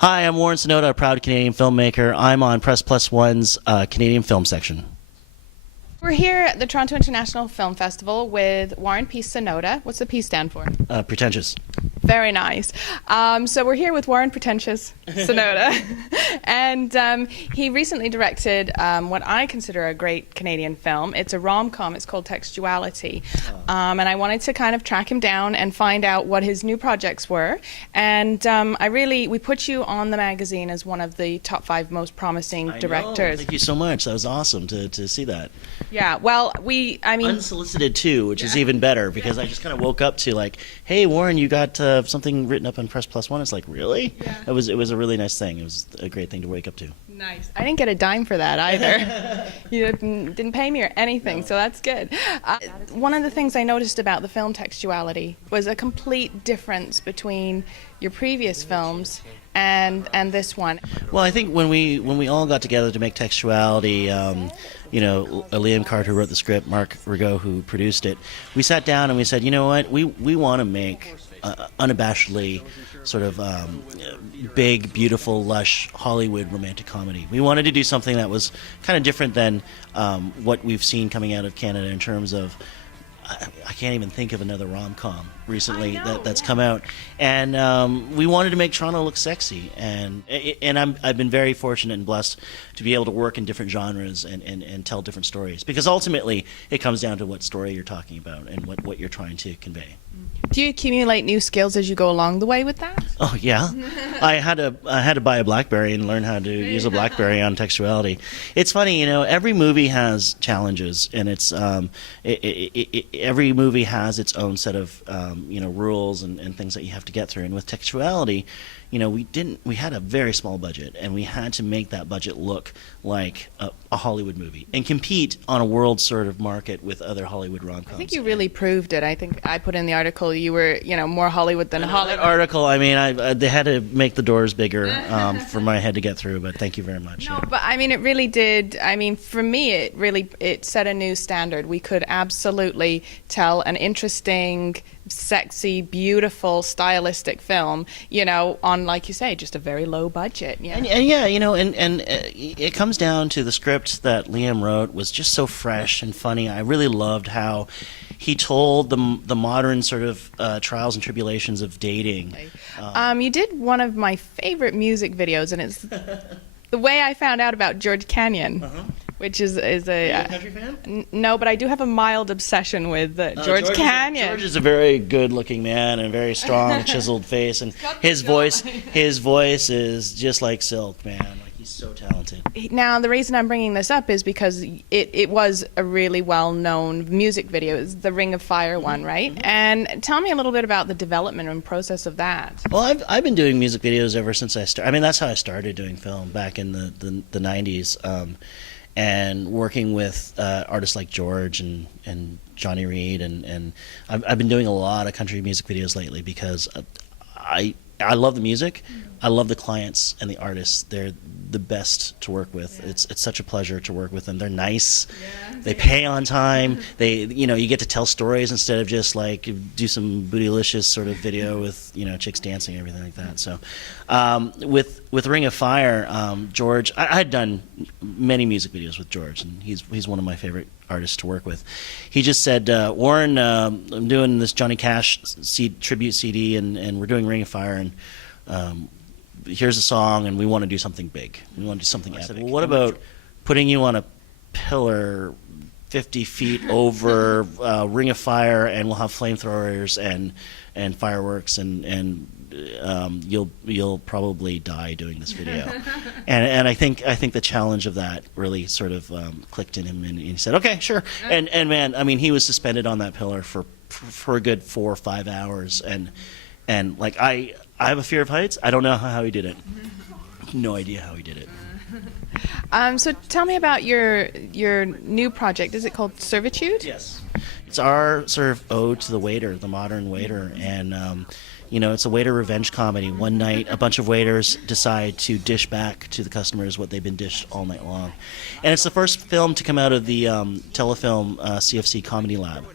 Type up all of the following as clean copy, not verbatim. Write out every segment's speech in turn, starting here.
Hi, I'm Warren Sonoda, a proud Canadian filmmaker. I'm on Press Plus One's Canadian film section. We're here at the Toronto International Film Festival with Warren P. Sonoda. What's the P stand for? Pretentious. Very nice. So we're here with Warren Pretentious Sonoda. And he recently directed what I consider a great Canadian film. It's a rom-com. It's called TEXTUALITY. And I wanted to kind of track him down and find out what his new projects were. And we put you on the magazine as one of the top 5 most promising directors. Thank you so much. That was awesome to see that. Yeah, well, unsolicited too, which is even better, because I just kind of woke up to like, hey, Warren, you got something written up on Press Plus One. It's like, really? Yeah. It was a really nice thing. It was a great thing to wake up to. Nice. I didn't get a dime for that either. You didn't pay me or anything, so that's good. One of the things I noticed about the film Textuality was a complete difference between your previous films and this one. Well, I think when we all got together to make Textuality, Liam Card, who wrote the script, Mark Rigaud, who produced it, we sat down and we said, you know what, we want to make unabashedly sort of big, beautiful, lush Hollywood romantic comedy. We wanted to do something that was kind of different than what we've seen coming out of Canada in terms of, I can't even think of another rom-com recently that's come out, and we wanted to make Toronto look sexy, and I've been very fortunate and blessed to be able to work in different genres and tell different stories, because ultimately it comes down to what story you're talking about and what you're trying to convey. Do you accumulate new skills as you go along the way with that? Oh yeah, I had to buy a BlackBerry and learn how to use a BlackBerry on Textuality. It's funny, every movie has challenges, and it's every movie has its own set of rules and things that you have to get through. And with Textuality, we had a very small budget, and we had to make that budget look like a Hollywood movie and compete on a world sort of market with other Hollywood rom-coms. I think you really proved it. I think I put in the article you were, more Hollywood than Hollywood. That article, they had to make the doors bigger for my head to get through, but thank you very much. No, but it really did. For me, it set a new standard. We could absolutely tell an interesting, sexy, beautiful, stylistic film, on, like you say, just a very low budget. Yeah. And it comes down to the script that Liam wrote was just so fresh and funny. I really loved how he told the modern sort of trials and tribulations of dating. You did one of my favorite music videos, and it's the way I found out about George Canyon. Which is a... Are you a country fan? No, but I do have a mild obsession with George Canyon. George is a very good-looking man and a very strong, chiseled face, and his voice is just like silk, man. Like, he's so talented. Now, the reason I'm bringing this up is because it was a really well-known music video. It's the Ring of Fire one, right? And tell me a little bit about the development and process of that. Well, I've been doing music videos ever since I started. That's how I started doing film back in the 90s. And working with artists like George and Johnny Reed, and I've been doing a lot of country music videos lately because I love the music, I love the clients and the artists. They're the best to work with. Yeah. It's such a pleasure to work with them. They're nice. Yeah. They pay on time. They you get to tell stories instead of just like do some bootylicious sort of video with chicks dancing and everything like that. So with Ring of Fire, George, I had done many music videos with George, and he's one of my favorite artists to work with. He just said, Warren, I'm doing this Johnny Cash tribute CD, and we're doing Ring of Fire, and here's a song, and we want to do something big. We want to do something epic. Well, what about putting you on a pillar 50 feet over Ring of Fire, and we'll have flamethrowers and fireworks, and you'll probably die doing this video. and I think the challenge of that really sort of clicked in him, and he said, okay, sure. And man, he was suspended on that pillar for a good 4 or 5 hours, and like I have a fear of heights. I don't know how he did it. No idea how he did it. So tell me about your new project. Is it called Servitude? Yes. It's our sort of ode to the waiter, the modern waiter, and it's a waiter revenge comedy. One night, a bunch of waiters decide to dish back to the customers what they've been dished all night long. And it's the first film to come out of the Telefilm CFC Comedy Lab.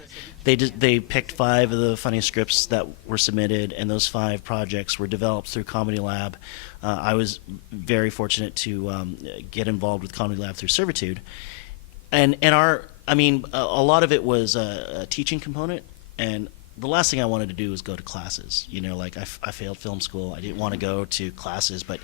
They picked 5 of the funniest scripts that were submitted, and those 5 projects were developed through Comedy Lab. I was very fortunate to get involved with Comedy Lab through Servitude, and a lot of it was a teaching component, and the last thing I wanted to do was go to classes. Like I failed film school. I didn't want to go to classes, but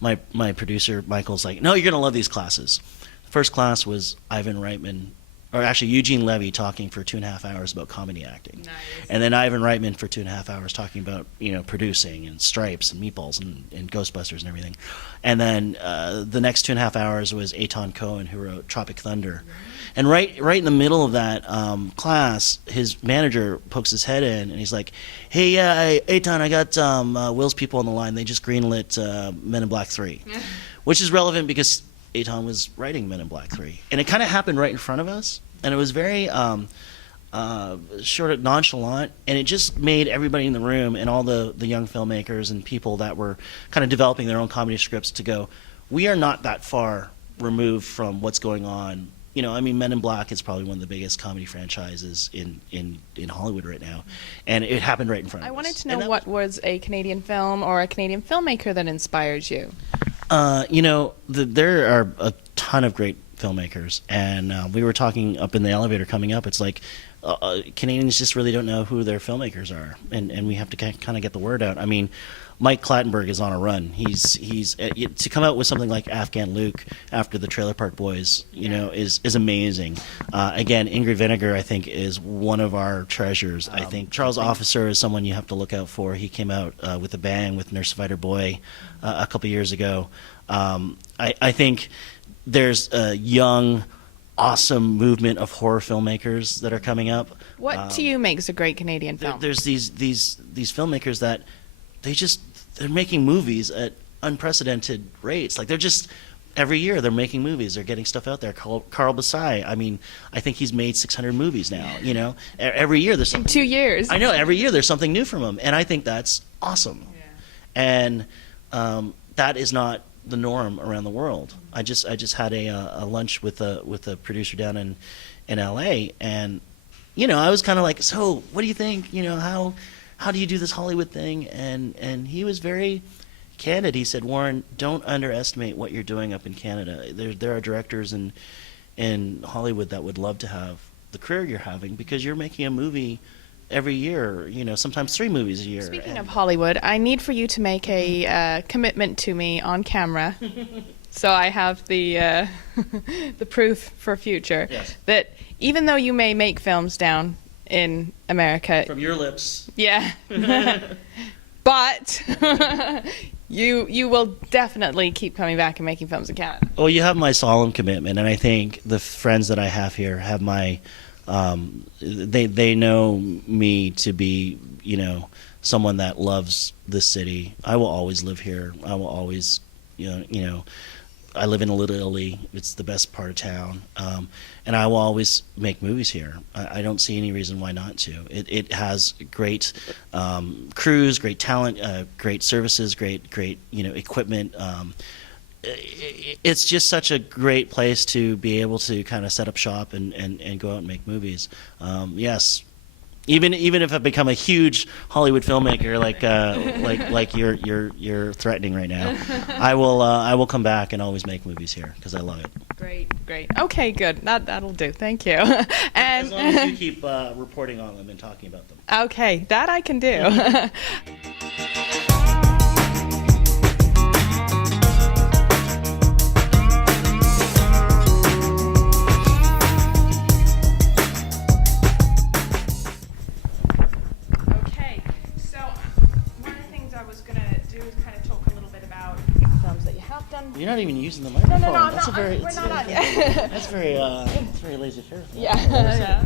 my producer Michael's like, no, you're gonna love these classes. First class was Ivan Reitman, or actually Eugene Levy, talking for 2.5 hours about comedy acting. Nice. And then Ivan Reitman for 2.5 hours talking about producing and Stripes and Meatballs and Ghostbusters and everything. And then the next 2.5 hours was Eitan Cohen, who wrote Tropic Thunder. And right in the middle of that class, his manager pokes his head in and he's like, hey, Eitan, I got Will's people on the line. They just greenlit Men in Black 3, which is relevant because Eitan was writing Men in Black 3. And it kind of happened right in front of us. And it was very sort of nonchalant. And it just made everybody in the room and all the young filmmakers and people that were kind of developing their own comedy scripts to go, we are not that far removed from what's going on. Men in Black is probably one of the biggest comedy franchises in Hollywood right now. And it happened right in front of us. I wanted to know what was a Canadian film or a Canadian filmmaker that inspires you? There are a ton of great filmmakers, and we were talking up in the elevator coming up. It's like Canadians just really don't know who their filmmakers are, and we have to kind of get the word out. I mean, Mike Clattenburg is on a run. He's to come out with something like Afghan Luke after the Trailer Park Boys, is amazing. Again, Ingrid Vinegar, I think, is one of our treasures. I think Charles Officer is someone you have to look out for. He came out with a bang with Nurse Fighter Boy a couple years ago. I think there's a young, awesome movement of horror filmmakers that are coming up. What to you makes a great Canadian film? There's these filmmakers that they're making movies at unprecedented rates. Like every year they're making movies. They're getting stuff out there. Carl Basai, I think he's made 600 movies now. Every year there's something. In 2 years. I know. Every year there's something new from him, and I think that's awesome. Yeah. And that is not the norm around the world. I just had a lunch with a producer down in LA, and I was kind of like, so what do you think? How do you do this Hollywood thing? And he was very candid. He said, Warren, don't underestimate what you're doing up in Canada. There are directors in Hollywood that would love to have the career you're having because you're making a movie every year, sometimes 3 movies a year. Speaking of Hollywood, I need for you to make a commitment to me on camera so I have the the proof for future. Yes. That even though you may make films down in America, from your lips, yeah, but you will definitely keep coming back and making films in Canada. Well, you have my solemn commitment, and I think the friends that I have here have my they know me to be someone that loves this city. I will always live here. I will always I live in Little Italy. It's the best part of town. And I will always make movies here. I don't see any reason why not to. It has great crews, great talent, great services, great equipment. It's just such a great place to be able to kind of set up shop and go out and make movies. Yes. Even if I become a huge Hollywood filmmaker like you're threatening right now, I will come back and always make movies here because I love it. Great. Okay, good. That'll do. Thank you. And as And long as you keep reporting on them and talking about them. okay, that I can do. You're not even using the microphone. No, That's we're not on yet. That's very laissez-faire. Yeah.